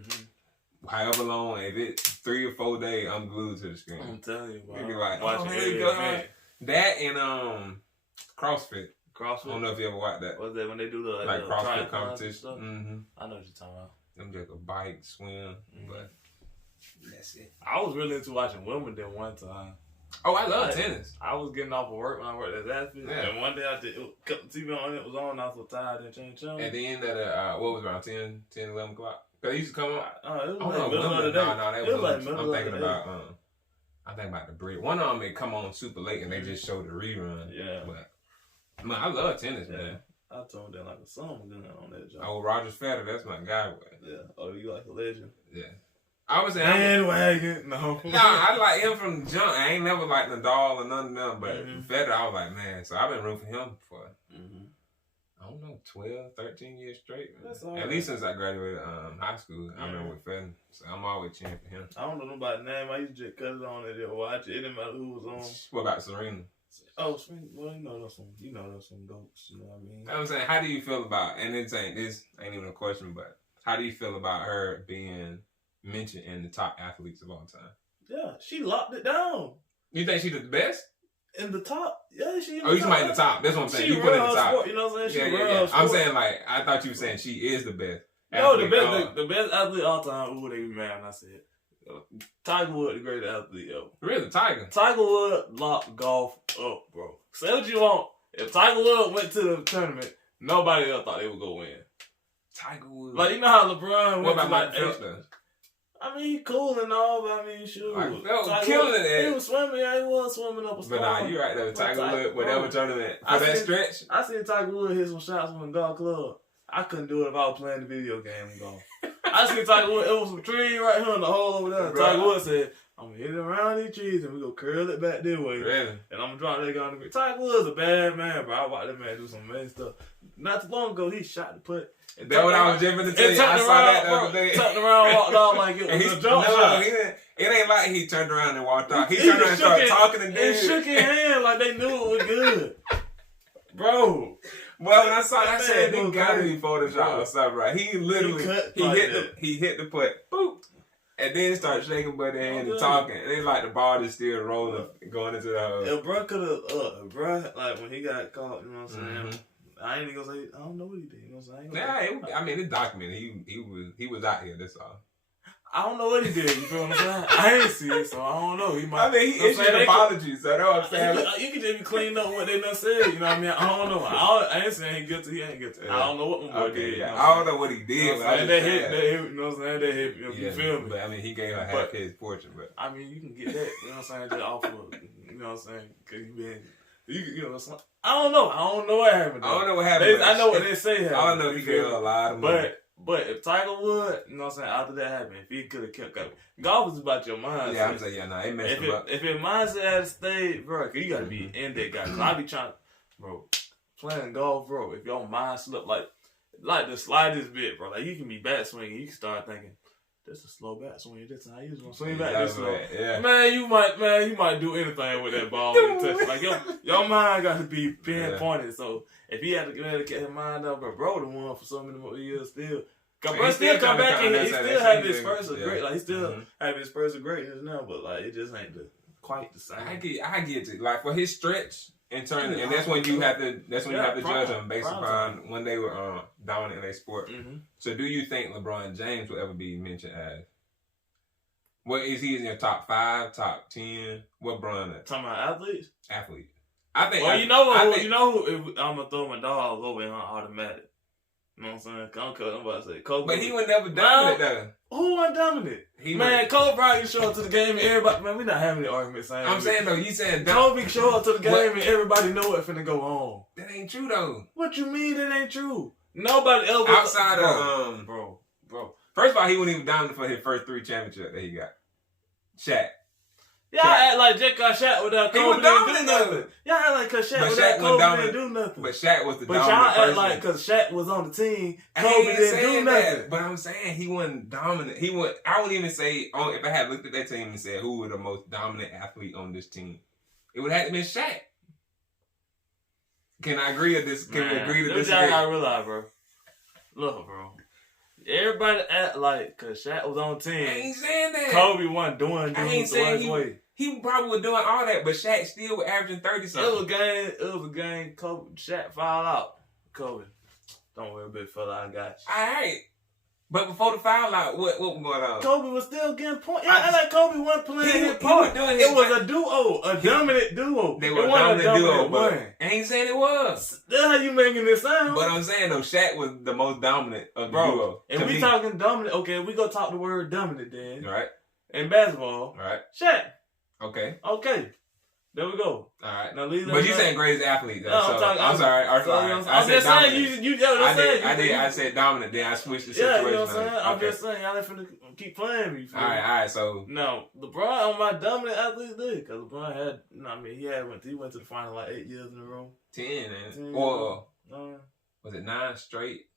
however long. If it's 3 or 4 days, I'm glued to the screen. I'm telling you, bro. You're like, oh, here you go. That and CrossFit. CrossFit. I don't know if you ever watched that. What's that when they do the like CrossFit competition? I know what you're talking about. Them just a bike, swim, but that's it. I was really into watching Wimbledon one time. Oh, I love tennis. I was getting off of work when I worked at Zaxby's, and one day I did cut the TV on. It was on. I was so tired. I didn't change channel. At the end of the what was it, around 10, 11 o'clock? Cause it used to come on. It was like middle of the day. No, that was like middle of the day. I'm thinking about the bridge. One of them may come on super late and they just show the rerun. Yeah. But man, I love tennis, man. I told them like a song on that job. Oh, Roger Federer, that's my guy. Yeah. Oh, you like a legend? Yeah. I was saying bandwagon. No, I like him from the jump. I ain't never liked Nadal or none of them, but Federer, I was like, man. So I've been rooting for him for I don't know, 12, 13 years straight. At least since I graduated high school, I've been with Federer. So I'm always cheering for him. I don't know nobody's name. I used to just cut it on and just watch it. It didn't matter who was on. What about Serena? Oh, well, you know those some goats. You know what I mean? I'm saying, how do you feel about? And this ain't even a question, but how do you feel about her being mentioned in the top athletes of all time? Yeah, she locked it down. You think she's the best? In the top? Yeah, she. Oh, you talking about in the top? That's what I'm saying. You put in the top. Sport, you know what I'm saying? Yeah. I'm saying like I thought you were saying she is the best. No, the best athlete of all time. Ooh, they be mad when I said Tiger Woods, the greatest athlete ever. Really, Tiger? Tiger Woods locked golf up, bro. Say what you want. If Tiger Woods went to the tournament, nobody else thought they would go win. Tiger Woods. Like, you know how LeBron went to like Phelps does? I mean, he cool and all, but I mean, shoot. Like, killing it. He was swimming, he was swimming up a storm. But nah, you right though. Tiger Woods, whatever tournament. For that stretch. I seen Tiger Woods hit some shots from the golf club. I couldn't do it if I was playing the video game and golf. I seen Tiger Woods, it was some trees right here in the hole over there. Tiger Woods said, I'm going to hit it around these trees and we're going to curl it back this way. Really? And I'm going to drop that guy on the ground. Tiger Woods a bad man, bro. I watched that man do some amazing stuff. Not too long ago, he shot the putt. That's what I was just going to tell you. I saw that the other day. Turned around, walked off like it was a jump shot. It ain't like he turned around and walked off. He turned around and started talking to dudes. And shook his hand like they knew it was good. Bro. Well, when I saw that, I said, this got to be Photoshop or something, right? He literally, he hit the putt, boop, and then started shaking buddy hand and talking. And it's like the ball is still rolling, going into the hole. If bro could have, bro, like when he got caught, you know what I'm saying? I ain't even gonna say, I don't know what he did, you know what I'm saying? I mean, it's documented. He was out here, that's all. I don't know what he did, you feel what I'm saying? I ain't see it, so I don't know. He might. I mean, he issued apologies, so that's what I'm saying. You can just be cleaning up what they done said, you know what I mean? I don't know. I ain't saying he guilty, he ain't guilty. I don't know what my boy did. Yeah. I don't know what he did. You know what I'm saying? They hit, you know what I'm saying? They hit, you feel me? But I mean, he gave her half his fortune, but. I mean, you can get that, you know what I'm saying, just off of, you know what I'm saying? Cause you know, I don't know what happened. I don't know what happened. I know what they say happened. I don't know he gave her a lot of money. But if Tiger Woods, you know what I'm saying, after that happened, if he could have kept going, golf is about your mindset. Yeah, I'm saying, it messed him up. If your mindset had stayed, bro, cause you gotta be in that guy. Cause I be trying, bro, playing golf, bro, if your mind slip like the slightest bit, bro, like you can be back swinging, you can start thinking, this is a slow back swing. This time you just gonna swing back this slow. Yeah. Man, you might do anything with that ball when you touch it. Like your mind got to be pinpointed. Yeah. So if he had to get his mind up, bro, the one for so many more years still. Cause bro still come back and he still have his spurs of great. Like he still have his spurs of greatness now, but like it just ain't quite the same. I get it. Like for his stretch. In turn, and that's when you have to. That's when you have to judge them based upon when they were dominant in their sport. Mm-hmm. So, do you think LeBron James will ever be mentioned as? What is he in your top 5, top 10? What Bron? Talking about athletes. Athlete. I think. Well, you know who? I'm gonna throw my dog over in automatic. You know what I'm saying? I'm about to say Kobe. But he was never dominant though. Who wasn't dominant? Kobe Bryant can show up to the game and everybody. Man, we not having the argument. I'm saying though, you saying Kobe can show up to the game and everybody know what's finna go on. That ain't true though. What you mean that ain't true? Nobody else outside of bro. First of all, he wasn't even dominant for his first 3 championships that he got. Shaq. Y'all act like Shaq without Kobe. He was dominant though. Y'all act like cause Shaq without Kobe didn't do nothing. But Shaq was the but dominant y'all person. act like cause Shaq was on the team, Kobe didn't do nothing. But I'm saying he wasn't dominant. I wouldn't even say if I had looked at that team and said who was the most dominant athlete on this team, it would have to been Shaq. Can I agree to this? Can we agree to disagree? I gotta realize, bro. Look, bro. Everybody act like cause Shaq was on the team. I ain't saying that. Kobe wasn't doing his way. He probably was doing all that, but Shaq still was averaging 30 something. It was a game. Kobe, Shaq fouled out. Kobe, don't worry, big fella, I got you. All right, but before the foul out, what was going on? Kobe was still getting points. Yeah, like Kobe wasn't playing his part. It was a duo, a dominant duo. They were a dominant duo, but I ain't saying it was. That's how you making this sound. But I'm saying though, Shaq was the most dominant of the duo. And we talking dominant. Okay, we go talk the word dominant then. All right. In basketball. All right. Shaq. Okay. There we go. All right. Now, but you saying greatest athlete though. No, so, I'm sorry. I'm just saying. I said dominant. Then I switched the situation. Yeah, you know what I'm saying? I'm just saying. Y'all finna keep playing me. All right. So no, LeBron on my dominant athlete did because LeBron had. He went to the final like 8 years in a row. 10 or was it 9 straight?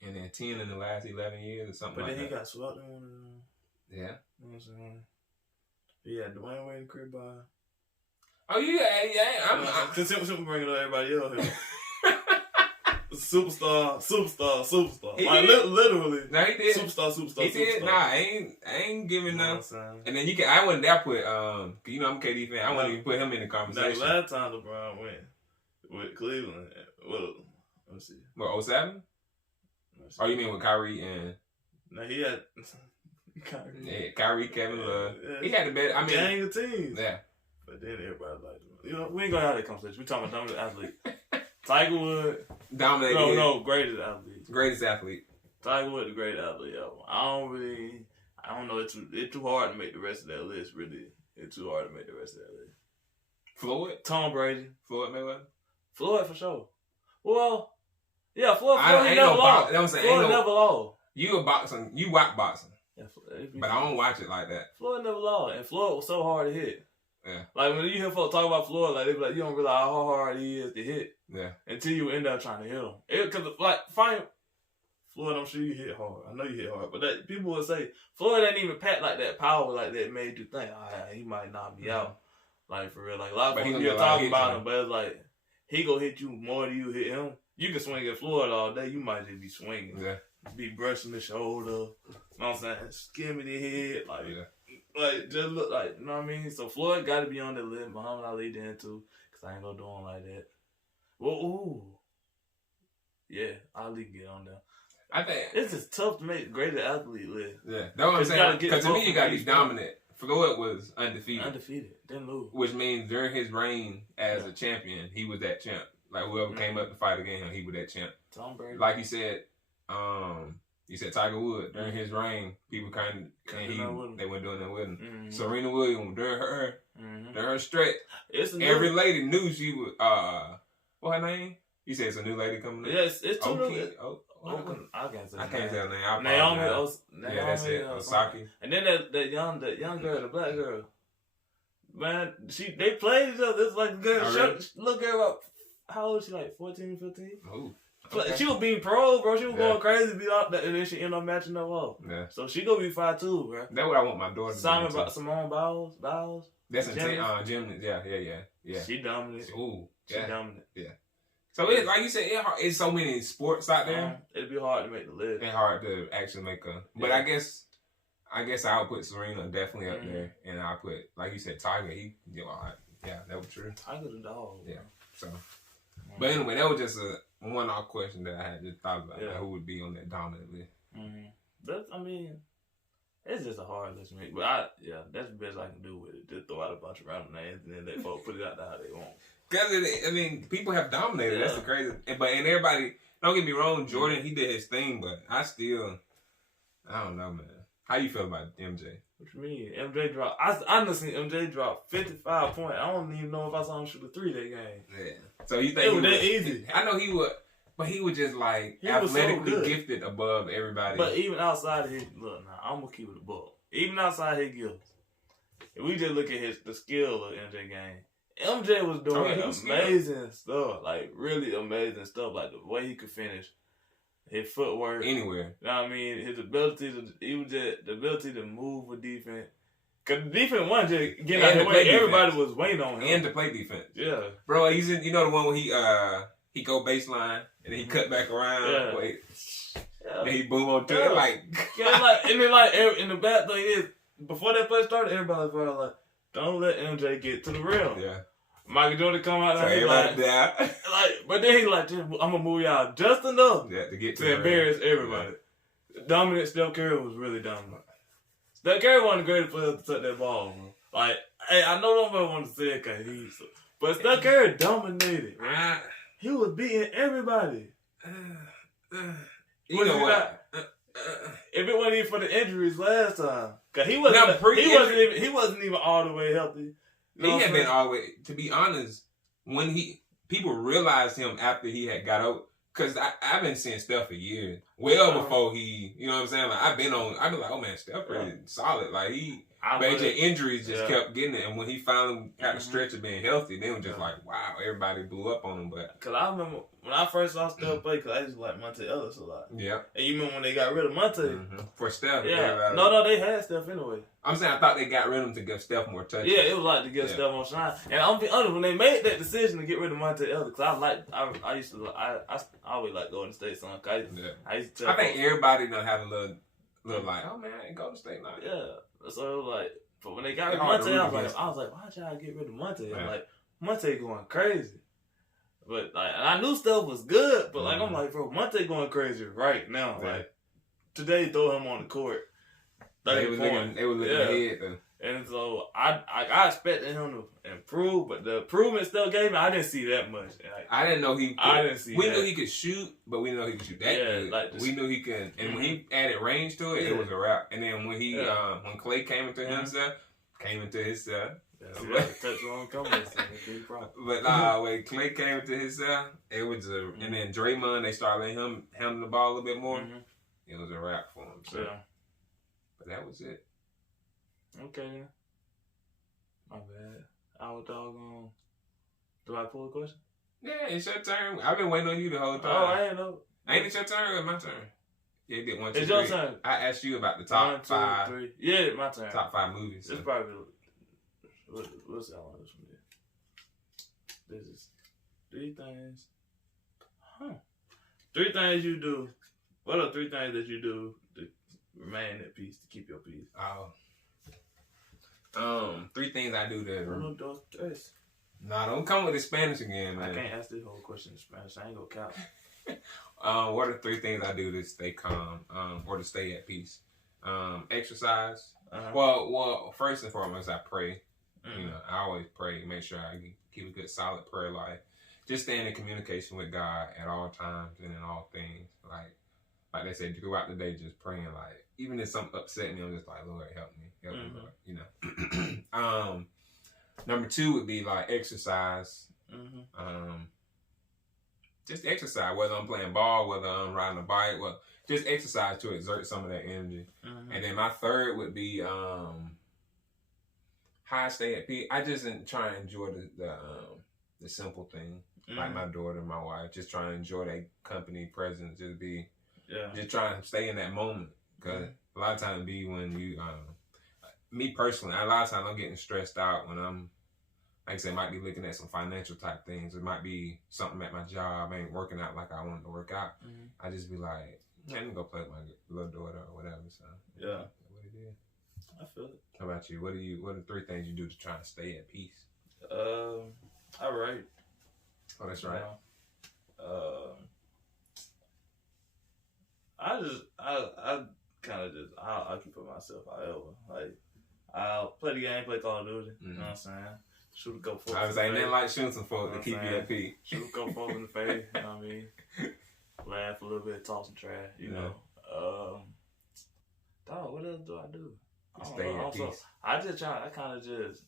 And then 10 in the last 11 years or something like that. But then he got swept in one of them. Yeah. You know what I'm saying? He had Dwayne Wade crib by. Oh yeah. I'm Cause him bringing up everybody else here. Superstar. Like literally. No, he did. Superstar. He did. Nah, I ain't giving enough. And then I wouldn't dare put I'm a KD fan. I wouldn't even put him in the conversation. Now, last time LeBron went with Cleveland, let's see. What 07? Oh, you mean with Kyrie and? No, he had Kyrie. Yeah, Kyrie, Kevin Love. He had the better. I mean, gang of teams. Yeah. But then everybody liked him. We ain't gonna have that conversation. We talking about dominant athlete. Tiger Woods. Dominant. No, greatest athlete. Greatest athlete. Tiger Woods, the greatest athlete ever. I don't know. It's too hard to make the rest of that list. Really, it's too hard to make the rest of that list. Floyd. Tom Brady. Floyd Mayweather. Floyd for sure. Well, yeah, Floyd he never lost. Floyd never lost. You boxing. You watch boxing. Yeah, but I don't watch it like that. Floyd never lost, and Floyd was so hard to hit. Yeah. Like when you hear folks talk about Floyd, like they be like, you don't realize how hard he is to hit. Yeah. Until you end up trying to hit him. Floyd, I'm sure you hit hard. I know you hit hard, but people will say Floyd ain't even packed like that power like that made you think, he might knock me out. Like for real, like a lot of people you're talking about him, but it's like he gonna hit you more than you hit him. You can swing at Floyd all day. You might just be swinging. Yeah. Be brushing the shoulder. You know what I'm saying? Skimming the head. Like, just look like, you know what I mean? So Floyd got to be on the list. Muhammad Ali then too. Because I ain't going to do him like that. Well, ooh. Yeah, Ali get on there. I think it's just tough to make greatest athlete list. Yeah. That's what I'm saying. Because to me, you got to be dominant. Floyd was undefeated. Didn't lose. Which means during his reign as a champion, he was that champ. Like whoever came up to fight against him, he was that champ. Tom Brady. Like you said Tiger Woods during his reign, people they weren't doing that with him. Mm-hmm. Serena Williams during her stretch, every lady knew she was what her name? You said it's a new lady coming in. Yes, it's two new. I can't say her name. Naomi. Yeah, that's it. Osaki. And then that young girl, the black girl. Man, they played each other. It's like a good little girl about how old is she? Like 14, 15? Ooh. Okay. She was being pro, bro. She was going crazy, be out there, and then she ended up matching up up. Yeah. So she gonna be 5'2", bro. That's what I want my daughter to do. Simone Biles. That's in gymnast. Yeah. She dominant. Ooh, she dominant. Yeah. So it's like you said, it's so many sports out there. It'd be hard to make the list. It's hard to actually make a. But I guess I'll put Serena definitely up there, and I'll put, like you said, Tiger. That was true. Tiger's a dog. Yeah. So, but anyway, that was just a one-off question that I had just thought about. Like, who would be on that dominant list? It's just a hard list to make. But that's the best I can do with it. Just throw out a bunch of random names, and then they folks put it out there how they want. Because people have dominated. That's the crazy. And everybody, don't get me wrong, Jordan, he did his thing, but I don't know, man. How you feel about MJ? What you mean? MJ dropped. I seen MJ drop 55 points. I don't even know if I saw him shoot a 3 that game. Yeah. So you think it was that easy? I know he would, but he was just like athletically gifted above everybody. But even outside of his I'm gonna keep it a buck. Even outside his gifts, if we just look at the skill of MJ game, MJ was doing amazing stuff, like really amazing stuff, like the way he could finish, his footwork anywhere. You know what I mean? His ability to move with defense. Cause the defense wasn't just getting out of the way. Everybody was waiting on him. And to play defense. Yeah. Bro, he's in, the one where he go baseline and then he cut back around. Yeah. Wait. Then he boom on to it and then in the back thing is, before that play started, everybody was like, don't let MJ get to the rim. Yeah. Michael Jordan come out there, but then he's like, I'm gonna move y'all just enough to get to embarrass everybody. Yeah. Dominant Steph Curry was really dominant. Steph Curry one of the greatest players to touch that ball, man. Like, hey, I know nobody wants to say it because but Steph Curry dominated. He was beating everybody. You know what? If it wasn't even for the injuries last time, cause he wasn't even all the way healthy. He had been all the way. To be honest, when people realized him after he had got out, because I've been seeing Steph for years, before he, you know what I'm saying? Like I've been like, oh man, Steph pretty solid. Like major injuries just kept getting it, and when he finally got the stretch of being healthy, they were just like, wow, everybody blew up on him. But because I remember when I first saw Steph play, because I used to like Monte Ellis a lot. Yeah. And you remember when they got rid of Monte? For Steph. Yeah. No, they had Steph anyway. I'm saying I thought they got rid of him to give Steph more touches. Yeah, it was like to give Steph more shine. And I'm be honest, when they made that decision to get rid of Monte Ellis, because I always like Golden State son. I used to tell think everybody done had a little like, oh man, Golden State now. Yeah. So it was like, but when they got rid of Monte, I was like, why'd y'all get rid of Monte? Yeah. Like, Monte going crazy. But like, I knew Steph was good, but like, I'm like, bro, Monte going crazy right now. Yeah. Like, today, throw him on the court. They were looking ahead though. And so I expected him to improve, but the improvement still gave me. I didn't see that much. Like, I didn't know he could. I didn't see we that. knew he could shoot, but we didn't know he could shoot that good. Like we knew he could. And when he added range to it, it was a wrap. And then when when Clay came into himself. But when Clay came into himself, it was and then Draymond, they started letting him handle the ball a little bit more. It was a wrap for him. So. Yeah. But that was it. Okay. My bad. Our dog on. Do I pull a question? Yeah, it's your turn. I've been waiting on you the whole time. Oh, I ain't know. Ain't it your turn or my turn? Yeah, you did 1, 2, 3. It's your turn. I asked you about the top 1, 2, 5. 3. Yeah, my turn. Top 5 movies. It's probably what's that one? This is 3 things. 3 things you do. What are 3 things that you do to remain at peace, to keep your peace? 3 things I do to. Uno, dos, tres. Nah, don't come with the Spanish again, man. I can't ask this whole question in Spanish. I ain't gonna count. What are 3 things I do to stay calm, or to stay at peace? Exercise. Well, first and foremost, I pray. You know, I always pray. Make sure I keep a good, solid prayer life. Just staying in communication with God at all times and in all things. Like they said, throughout the day, just praying. Like even if something upset me, I'm just like, Lord, help me, Lord. You know. Number 2 would be like exercise. Just exercise, whether I'm playing ball, whether I'm riding a bike, just exercise to exert some of that energy. And then my 3rd would be how I stay at peace. I just try and enjoy the simple thing. like my daughter, my wife, just trying to enjoy that company, presence, just trying to stay in that moment. Because a lot of times when you, me personally, a lot of times I'm getting stressed out when I'm, like I said, might be looking at some financial type things. It might be something at my job ain't working out like I wanted to work out. I just be like, let me go play with my little daughter or whatever. So yeah, what it is. I feel it. How about you? What are the 3 things you do to try and stay at peace? I write. Oh, that's right. I kind of just I'll occupy myself however. Like I'll play the game, play Call of Duty. You know what I'm saying? Shoot a couple folks. I was saying nothing like shooting some folks to keep you at peace. Shoot a couple folks in the face. You know what I mean? Laugh a little bit, talk some trash. You know. Dog, what else do I do? Stay at peace. I kind of just.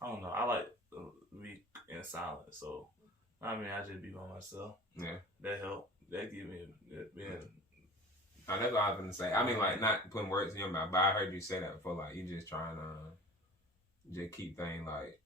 I don't know. I like to be in silence, so I mean, I just be by myself. Yeah, that help. That give me being. That's what I was gonna say. I mean, like not putting words in your mouth, but I heard you say that before. Like you just trying to just keep things like.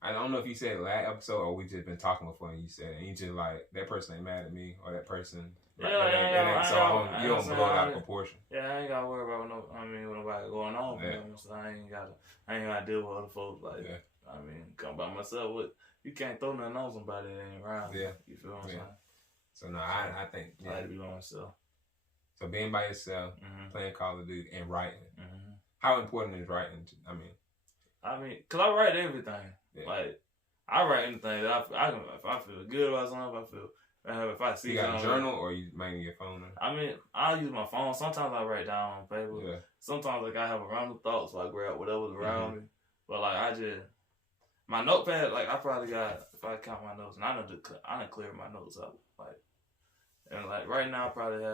I don't know if you said it last episode or we just been talking before and you said it. And you just like that person ain't mad at me or that person. Like, you don't blow it out of proportion. Yeah, I ain't gotta worry about what nobody going on. Yeah. So I ain't gotta deal with other folks. Like, I mean, come by myself. You can't throw nothing on somebody that ain't around. Yeah, you feel what I'm saying? So no, I think I had to be by myself. So being by yourself, playing Call of Duty, and writing. How important is writing? I mean, cause I write everything. Yeah. Like I write anything that if I feel good about something, if I see. You got a journal or you mainly your phone? I mean, I use my phone. Sometimes I write down on paper. Yeah. Sometimes like I have a random thought, so I grab whatever's around me. But like my notepad, like I probably got, if I count my notes, and I done clear my notes up, like, and like right now I probably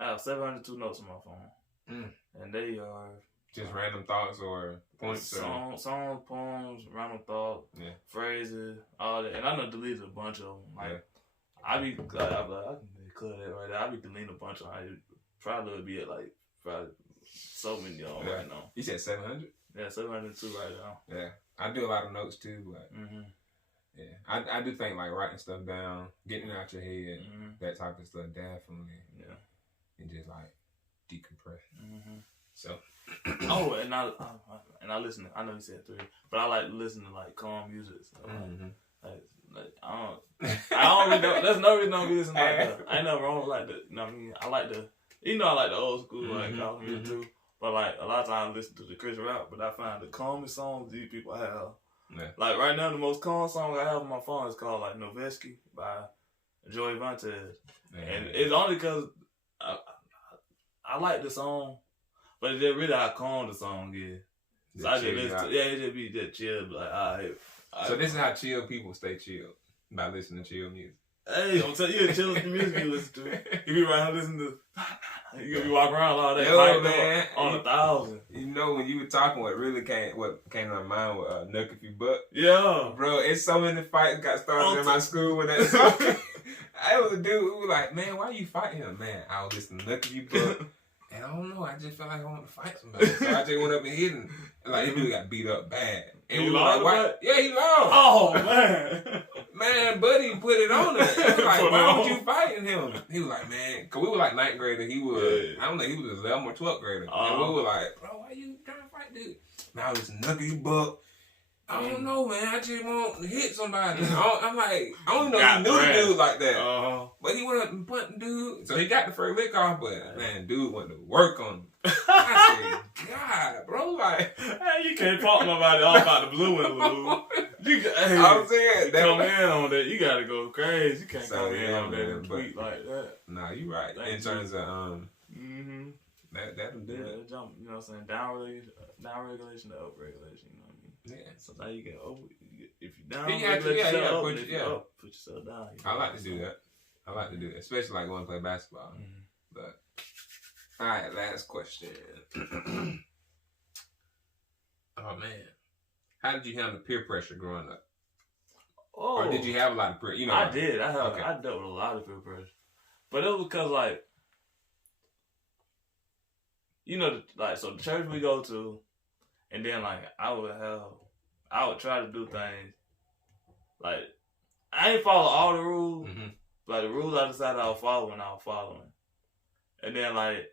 have 702 notes on my phone, and they are just random thoughts or points, songs, poems, random thoughts, phrases, all that, and I done deleted a bunch of them. Like I can clear that right there. I be deleting a bunch of them. I probably would be at like so many of them right now. You said 700? Yeah, 702 right now. Yeah, I do a lot of notes too, but I do think like writing stuff down, getting it out your head, that type of stuff definitely, and just like decompress. So, and I listen. I know you said 3, but I like listening to like calm music. So like I don't really know. There's no reason I be listening like that. I ain't nothing wrong with like the. You know what I mean? I like the old school like calm music too. But like a lot of times I listen to the Christian rap, but I find the calmest songs these people have. Yeah. Like right now, the most calm song I have on my phone is called like Noveski by Joey Vantes, and it's only because I like the song, but it's just really how calm the song is. So I just listen to it just be just chill, like alright. So this is how chill people stay chill, by listening to chill music. Hey, I'm telling you, the chillest music you listen to. You be around here listening to. You gonna be walking around all that. Yo, man, on 1,000. You know when you were talking, what came to my mind was Nuck If You Buck. Yeah, bro, it's so many fights got started in my school when that song. I was a dude who was like, man, why are you fighting him, man? I was listening to Nuck If You Buck. And I don't know, I just felt like I wanted to fight somebody. So I just went up and hit him. And like, this dude got beat up bad. And he we lost? Like, why? Yeah, he lost. Oh, man. Man, buddy put it on us. I was like, why was you fighting him? He was like, man, because we were like 9th grader. He was, I don't know, he was 11th or 12th grader. And we were like, bro, why you trying to fight dude? Now it's Nuck If You Buck. I don't know, man. I just want to hit somebody. I'm like, I don't know if he knew the dude like that. But he went up and punched dude. So he got the first lick off, but man, dude went to work on him. I said, God, bro, like. Hey, you can't talk nobody off out the blue and blue. I'm saying, come in on that. You got to go crazy. You can't come in on that and tweet like that. Nah, you right. In terms of, that'll do it. Jump, you know what I'm saying? Down regulation to up regulation, you know what I mean? Yeah. So now you get over. If you down, put yourself down. I like to do that. Especially like going to play basketball. But all right, last question. Oh man, how did you handle peer pressure growing up? Or did you have a lot of peer? You know, I did. I dealt with a lot of peer pressure, but it was because like, you know, like so the church we go to. And then, like, I would try to do things like, I ain't follow all the rules. Like, the rules I decided I was following, I was following. And then, like,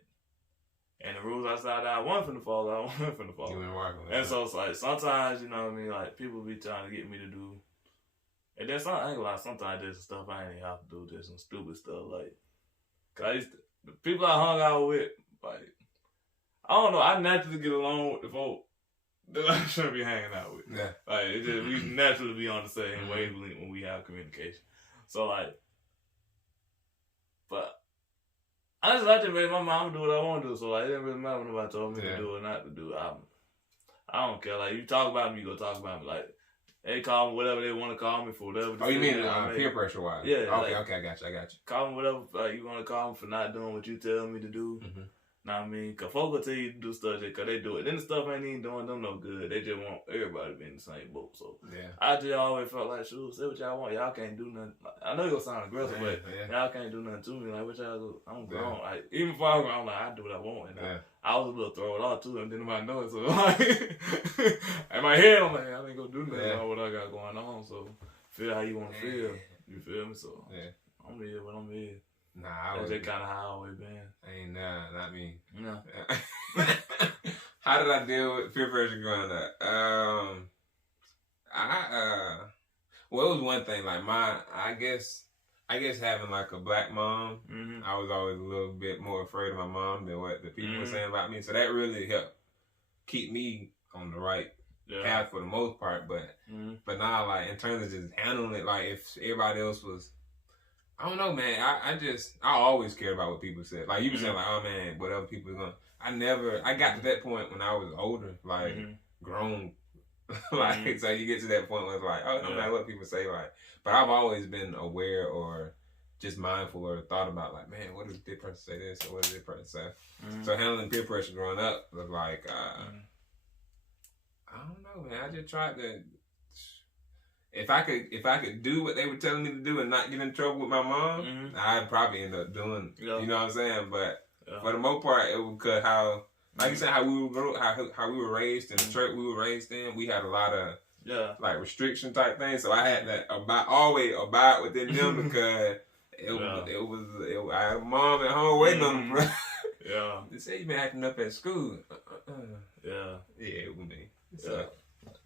and the rules I decided I wasn't finna follow, I wasn't finna follow. And so it's like, sometimes, you know what I mean, like, people be trying to get me to do. And then I ain't gonna lie, sometimes there's some stuff I ain't have to do. There's some stupid stuff, like, cause the people I hung out with, like, I don't know, I naturally get along with the folk that I shouldn't be hanging out with. Yeah. Like, it just, we naturally be on the same wavelength when we have communication. So, like, but I just like to make my mom do what I want to do. So, like, it didn't really matter when nobody told me to do or not to do. I don't care. Like, you talk about me, you go talk about me. Like, they call me whatever they want to call me for, whatever. Oh, you mean peer pressure wise? Yeah. Okay, like, I got you. Call me whatever you want to call me for not doing what you tell me to do. Know what I mean? Because folk will tell you to do stuff because they do it. Then the stuff ain't even doing them no good. They just want everybody to be in the same boat. So I just always felt like, shoot, say what y'all want. Y'all can't do nothing. Like, I know you're going to sound aggressive, but y'all can't do nothing to me. Like, what y'all do? I'm grown. Like, even before I was grown, I'm like, I do what I want. And I was a little throw it off too, and didn't nobody know it. So, like, in my head, I'm like, I ain't going to do nothing about what I got going on. So, feel how you want to feel. You feel me? So, I'm here when I'm here. Nah, that's just kind of how I always been. Ain't not me. No. How did I deal with peer pressure growing up? Well, it was one thing. Like I guess having like a black mom, I was always a little bit more afraid of my mom than what the people were saying about me. So that really helped keep me on the right path for the most part. But now, like in terms of just handling it, like if everybody else was. I don't know, man. I always cared about what people said. Like, you were saying, like, oh, man, what other people are going to... I got to that point when I was older, like, grown. Like, so you get to that point where it's like, oh, no matter what people say, like... But I've always been aware or just mindful or thought about, like, man, what did this person say this or what did this person say? So handling peer pressure growing up was like, I don't know, man. I just tried to... If I could do what they were telling me to do and not get in trouble with my mom, I'd probably end up doing it. You know what I'm saying? But for the most part, it was because how, like you said, how we were raised in the church we were raised in. We had a lot of like restriction type things, so I had to always abide within them because I had a mom at home waiting on me. They say you been acting up at school. It was me. So,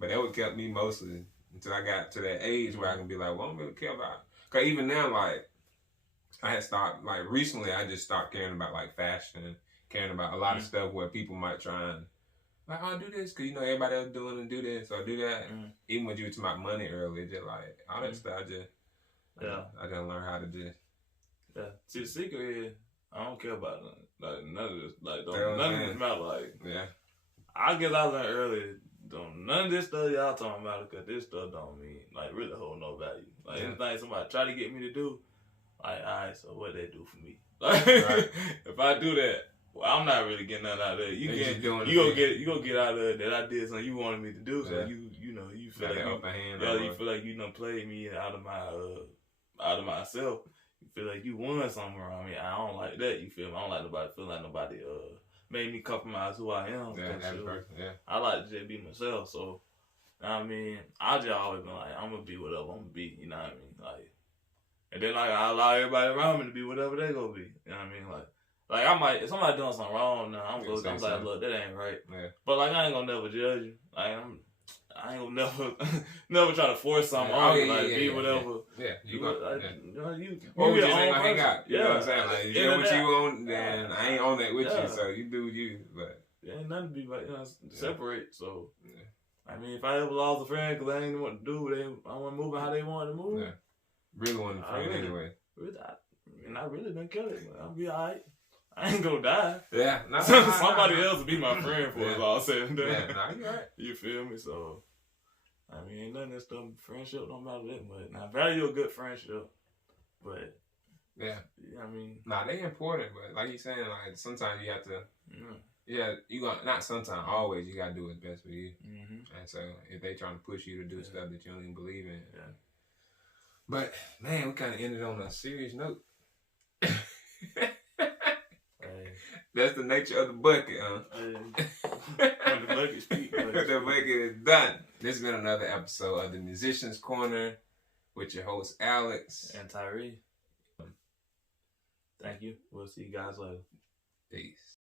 but that would kept me mostly. Until I got to that age where I can be like, well, I don't really care about it. Because even now, like, I had stopped, like, recently I just stopped caring about, like, fashion, caring about a lot of stuff where people might try and, like, oh, do this, because, you know, everybody else doing and do this or do that. Even when you were talking about money earlier, just, like, all that stuff, I didn't learn how to do it. See, the secret is, I don't care about nothing. Like, none of this, like, nothing of this matter, like, I guess I learned earlier, none of this stuff y'all talking about, because this stuff don't mean, like, really hold no value. Like, anything somebody try to get me to do, like, alright, so what they do for me? Like, if I do that, well, I'm not really getting nothing out of it. You gonna get out of it that I did something you wanted me to do, so you feel like you feel like you done played me out of myself. You feel like you won something around me. I don't like that. You feel me? I don't like nobody feel like nobody made me compromise who I am. I like to just be myself. So, I mean, I just always been like, I'm gonna be whatever I'm gonna be. You know what I mean? Like, and then like I allow everybody around me to be whatever they gonna be. You know what I mean? Like I might, if somebody doing something wrong, now I'm like, look, that ain't right. But like, I ain't gonna never judge you. Like I ain't gonna never try to force something on you. Like, be whatever. You gonna, you or just ain't gonna hang out. You know what I'm saying? Like, you know what you on, then I ain't on that with you. So you do you. But ain't nothing to be like, separate. So I mean, if I ever lost a friend because I ain't know what to do, I want to move how they want to move. Really want a friend anyway. I really don't care. I'll be alright. I ain't gonna die. Somebody else will be my friend for it all said and done. You right. You feel me? So, I mean, ain't nothing that stuff. Friendship don't matter that much. Now, value a good friendship, but I mean, they important. But like you saying, like sometimes you have to. You got not sometimes. Always, you gotta do what's best for you. And so, if they trying to push you to do stuff that you don't even believe in, But man, we kind of ended on a serious note. That's the nature of the bucket, huh? The bucket speak. The bucket is done. This has been another episode of the Musician's Corner. with your host, Alex. And Tyree. Thank you. We'll see you guys later. Peace.